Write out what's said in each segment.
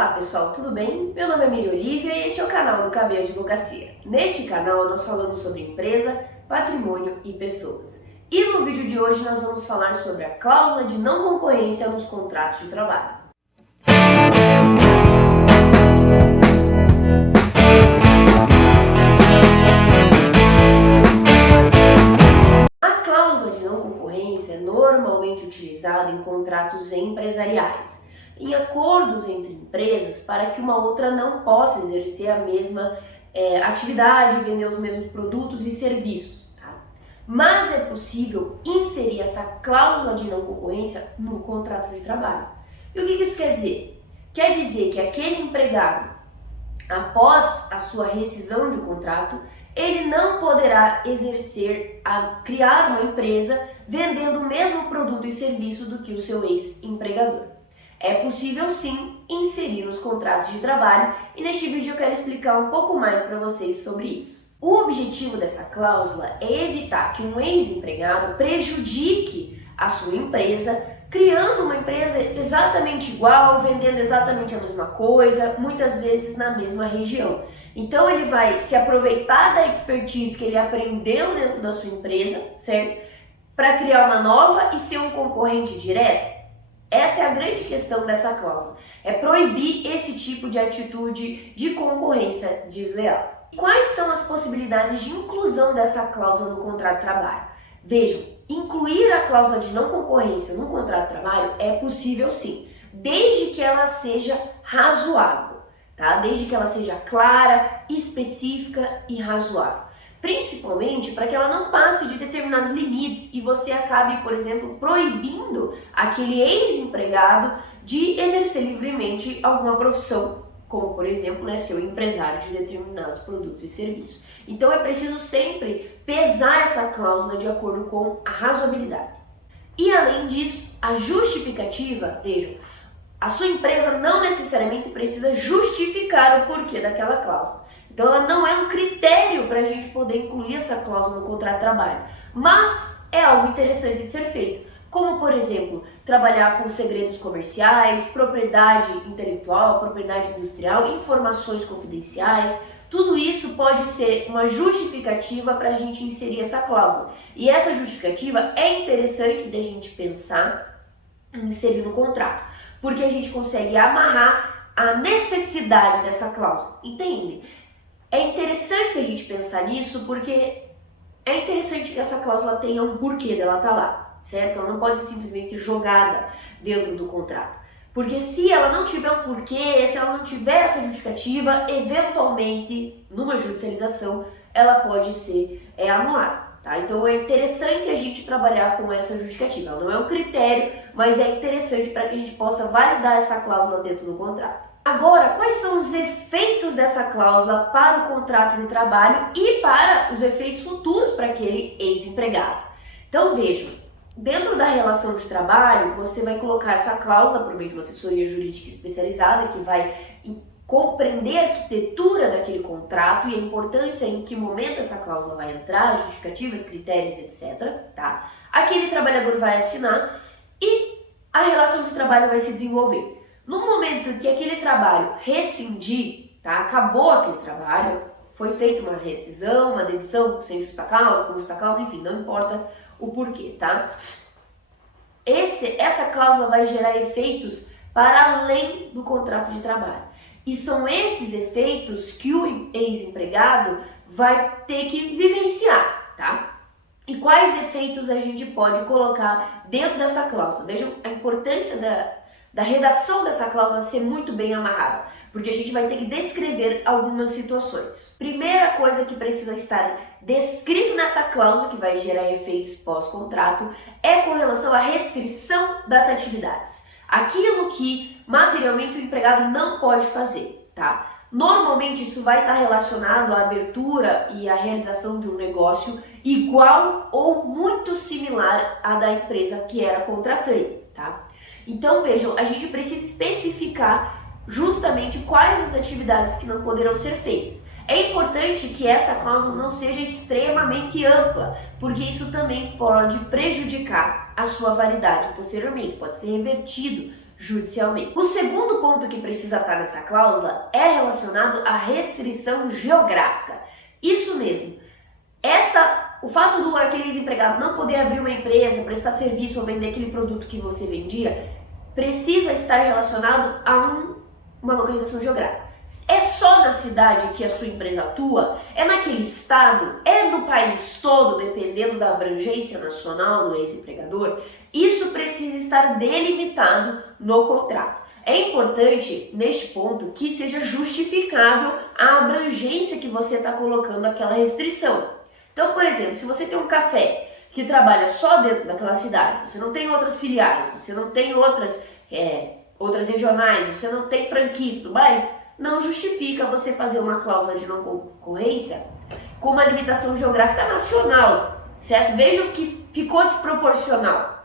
Olá pessoal, tudo bem? Meu nome é Miriam Olivia e este é o canal do KB Advocacia. Neste canal nós falamos sobre empresa, patrimônio e pessoas. E no vídeo de hoje nós vamos falar sobre a cláusula de não concorrência nos contratos de trabalho. A cláusula de não concorrência é normalmente utilizada em contratos empresariais, em acordos entre empresas para que uma outra não possa exercer a mesma atividade, vender os mesmos produtos e serviços. Tá? Mas é possível inserir essa cláusula de não concorrência no contrato de trabalho. E o que isso quer dizer? Quer dizer que aquele empregado, após a sua rescisão de contrato, ele não poderá criar uma empresa vendendo o mesmo produto e serviço do que o seu ex-empregador. É possível sim inserir nos contratos de trabalho e neste vídeo eu quero explicar um pouco mais para vocês sobre isso. O objetivo dessa cláusula é evitar que um ex-empregado prejudique a sua empresa, criando uma empresa exatamente igual, vendendo exatamente a mesma coisa, muitas vezes na mesma região. Então ele vai se aproveitar da expertise que ele aprendeu dentro da sua empresa, certo? Para criar uma nova e ser um concorrente direto. Essa é a grande questão dessa cláusula, é proibir esse tipo de atitude de concorrência desleal. Quais são as possibilidades de inclusão dessa cláusula no contrato de trabalho? Vejam, incluir a cláusula de não concorrência no contrato de trabalho é possível sim, desde que ela seja razoável, tá? Desde que ela seja clara, específica e razoável. Principalmente para que ela não passe de determinados limites e você acabe, por exemplo, proibindo aquele ex-empregado de exercer livremente alguma profissão, como, por exemplo, ser um empresário de determinados produtos e serviços. Então é preciso sempre pesar essa cláusula de acordo com a razoabilidade. E além disso, a justificativa, vejam, a sua empresa não necessariamente precisa justificar o porquê daquela cláusula. Então ela não é um critério para a gente poder incluir essa cláusula no contrato de trabalho, mas é algo interessante de ser feito, como por exemplo, trabalhar com segredos comerciais, propriedade intelectual, propriedade industrial, informações confidenciais. Tudo isso pode ser uma justificativa para a gente inserir essa cláusula. E essa justificativa é interessante de a gente pensar em inserir no contrato, porque a gente consegue amarrar a necessidade dessa cláusula, entende? É interessante a gente pensar nisso porque é interessante que essa cláusula tenha um porquê dela estar lá, certo? Ela não pode ser simplesmente jogada dentro do contrato. Porque se ela não tiver um porquê, se ela não tiver essa justificativa, eventualmente, numa judicialização, ela pode ser anulada. Tá? Então é interessante a gente trabalhar com essa justificativa. Ela não é um critério, mas é interessante para que a gente possa validar essa cláusula dentro do contrato. Agora, quais são os efeitos dessa cláusula para o contrato de trabalho e para os efeitos futuros para aquele ex-empregado? Então vejam, dentro da relação de trabalho, você vai colocar essa cláusula por meio de uma assessoria jurídica especializada que vai compreender a arquitetura daquele contrato e a importância em que momento essa cláusula vai entrar, justificativas, critérios, etc. Tá? Aquele trabalhador vai assinar e a relação de trabalho vai se desenvolver. No momento que aquele trabalho rescindir, tá? Acabou aquele trabalho, foi feita uma rescisão, uma demissão sem justa causa, com justa causa, enfim, não importa o porquê, tá? Essa cláusula vai gerar efeitos para além do contrato de trabalho. E são esses efeitos que o ex-empregado vai ter que vivenciar, tá? E quais efeitos a gente pode colocar dentro dessa cláusula? Vejam a importância da redação dessa cláusula ser muito bem amarrada, porque a gente vai ter que descrever algumas situações. Primeira coisa que precisa estar descrito nessa cláusula, que vai gerar efeitos pós-contrato, é com relação à restrição das atividades. Aquilo que materialmente o empregado não pode fazer, tá? Normalmente isso vai estar relacionado à abertura e à realização de um negócio igual ou muito similar à da empresa que era contratante, tá? Então vejam, a gente precisa especificar justamente quais as atividades que não poderão ser feitas. É importante que essa cláusula não seja extremamente ampla, porque isso também pode prejudicar a sua validade posteriormente, pode ser revertido judicialmente. O segundo ponto que precisa estar nessa cláusula é relacionado à restrição geográfica. Isso mesmo. O fato do aquele ex-empregado não poder abrir uma empresa, prestar serviço ou vender aquele produto que você vendia, precisa estar relacionado a uma localização geográfica. É só na cidade que a sua empresa atua? É naquele estado? É no país todo, dependendo da abrangência nacional do ex-empregador? Isso precisa estar delimitado no contrato. É importante, neste ponto, que seja justificável a abrangência que você está colocando aquela restrição. Então, por exemplo, se você tem um café que trabalha só dentro daquela cidade, você não tem outras filiais, você não tem outras regionais, você não tem franquia e tudo mais, não justifica você fazer uma cláusula de não concorrência com uma limitação geográfica nacional, certo? Vejam que ficou desproporcional.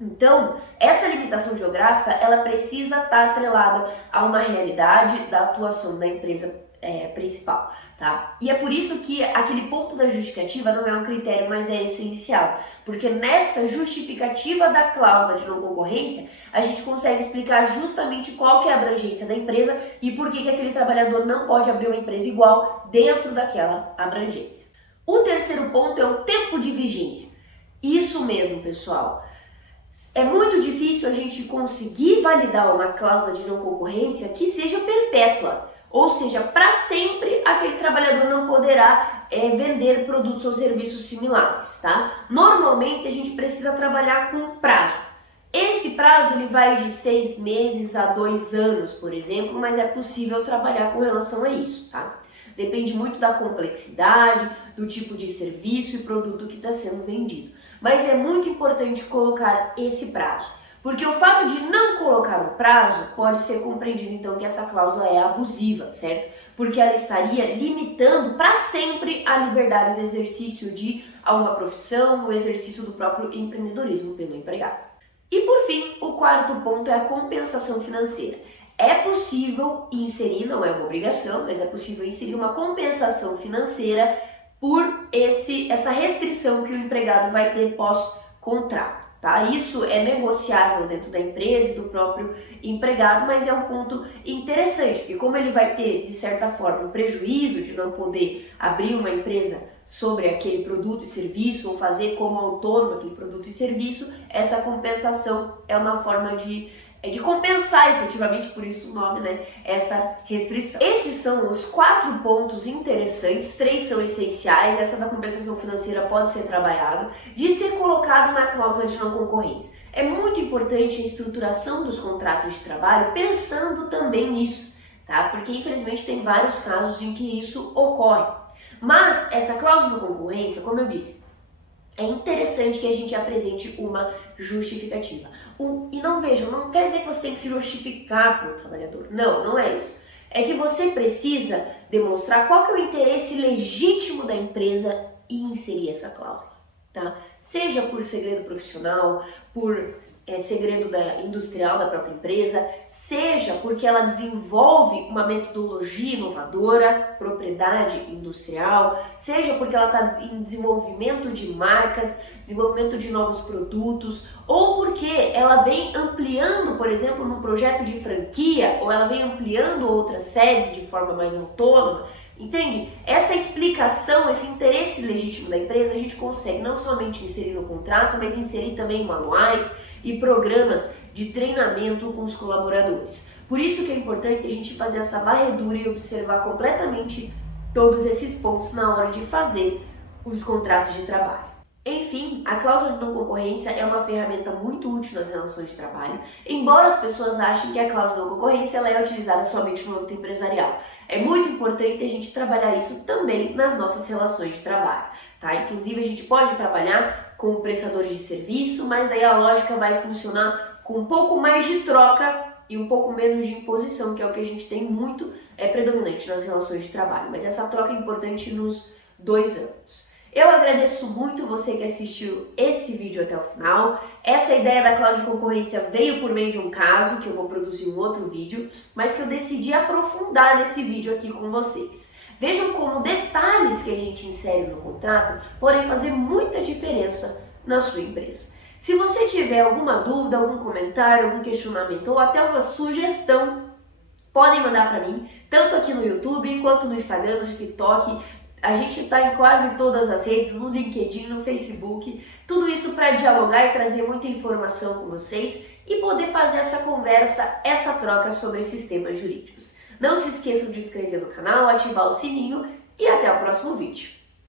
Então, essa limitação geográfica, ela precisa estar atrelada a uma realidade da atuação da empresa principal, tá? E é por isso que aquele ponto da justificativa não é um critério, mas é essencial, porque nessa justificativa da cláusula de não concorrência, a gente consegue explicar justamente qual que é a abrangência da empresa e por que aquele trabalhador não pode abrir uma empresa igual dentro daquela abrangência. O terceiro ponto é o tempo de vigência. Isso mesmo, pessoal. É muito difícil a gente conseguir validar uma cláusula de não concorrência que seja perpétua. Ou seja, para sempre aquele trabalhador não poderá vender produtos ou serviços similares, tá? Normalmente a gente precisa trabalhar com um prazo. Esse prazo ele vai de 6 meses a 2 anos, por exemplo, mas é possível trabalhar com relação a isso, tá? Depende muito da complexidade, do tipo de serviço e produto que está sendo vendido. Mas é muito importante colocar esse prazo. Porque o fato de não colocar um prazo pode ser compreendido então que essa cláusula é abusiva, certo? Porque ela estaria limitando para sempre a liberdade do exercício de uma profissão, o exercício do próprio empreendedorismo pelo empregado. E por fim, o quarto ponto é a compensação financeira. É possível inserir, não é uma obrigação, mas é possível inserir uma compensação financeira por essa restrição que o empregado vai ter pós-contrato. Tá? Isso é negociável dentro da empresa e do próprio empregado, mas é um ponto interessante, porque como ele vai ter, de certa forma, um prejuízo de não poder abrir uma empresa sobre aquele produto e serviço ou fazer como autônomo aquele produto e serviço, essa compensação é uma forma de compensar efetivamente, por isso o nome, né, essa restrição. Esses são os 4 pontos interessantes, 3 são essenciais, essa da compensação financeira pode ser trabalhado, de ser colocado na cláusula de não concorrência. É muito importante a estruturação dos contratos de trabalho pensando também nisso, tá? Porque infelizmente tem vários casos em que isso ocorre. Mas essa cláusula de concorrência, como eu disse, é interessante que a gente apresente uma justificativa. E não vejam, não quer dizer que você tem que se justificar para o trabalhador. Não, não é isso. É que você precisa demonstrar qual que é o interesse legítimo da empresa e inserir essa cláusula. Tá? Seja por segredo profissional, por segredo industrial da própria empresa, seja porque ela desenvolve uma metodologia inovadora, propriedade industrial, seja porque ela está em desenvolvimento de marcas, desenvolvimento de novos produtos, ou porque ela vem ampliando, por exemplo, num projeto de franquia, ou ela vem ampliando outras sedes de forma mais autônoma. Entende? Essa explicação, esse interesse legítimo da empresa, a gente consegue não somente inserir no contrato, mas inserir também em manuais e programas de treinamento com os colaboradores. Por isso que é importante a gente fazer essa varredura e observar completamente todos esses pontos na hora de fazer os contratos de trabalho. Enfim, a cláusula de não concorrência é uma ferramenta muito útil nas relações de trabalho, embora as pessoas achem que a cláusula de não concorrência ela é utilizada somente no âmbito empresarial. É muito importante a gente trabalhar isso também nas nossas relações de trabalho, tá? Inclusive, a gente pode trabalhar com prestadores de serviço, mas daí a lógica vai funcionar com um pouco mais de troca e um pouco menos de imposição, que é o que a gente tem muito predominante nas relações de trabalho. Mas essa troca é importante nos 2 âmbitos. Eu agradeço muito você que assistiu esse vídeo até o final. Essa ideia da cláusula de concorrência veio por meio de um caso, que eu vou produzir um outro vídeo, mas que eu decidi aprofundar nesse vídeo aqui com vocês. Vejam como detalhes que a gente insere no contrato podem fazer muita diferença na sua empresa. Se você tiver alguma dúvida, algum comentário, algum questionamento ou até uma sugestão, podem mandar para mim, tanto aqui no YouTube quanto no Instagram, no TikTok. A gente está em quase todas as redes, no LinkedIn, no Facebook, tudo isso para dialogar e trazer muita informação com vocês e poder fazer essa conversa, essa troca sobre esses temas jurídicos. Não se esqueçam de se inscrever no canal, ativar o sininho e até o próximo vídeo.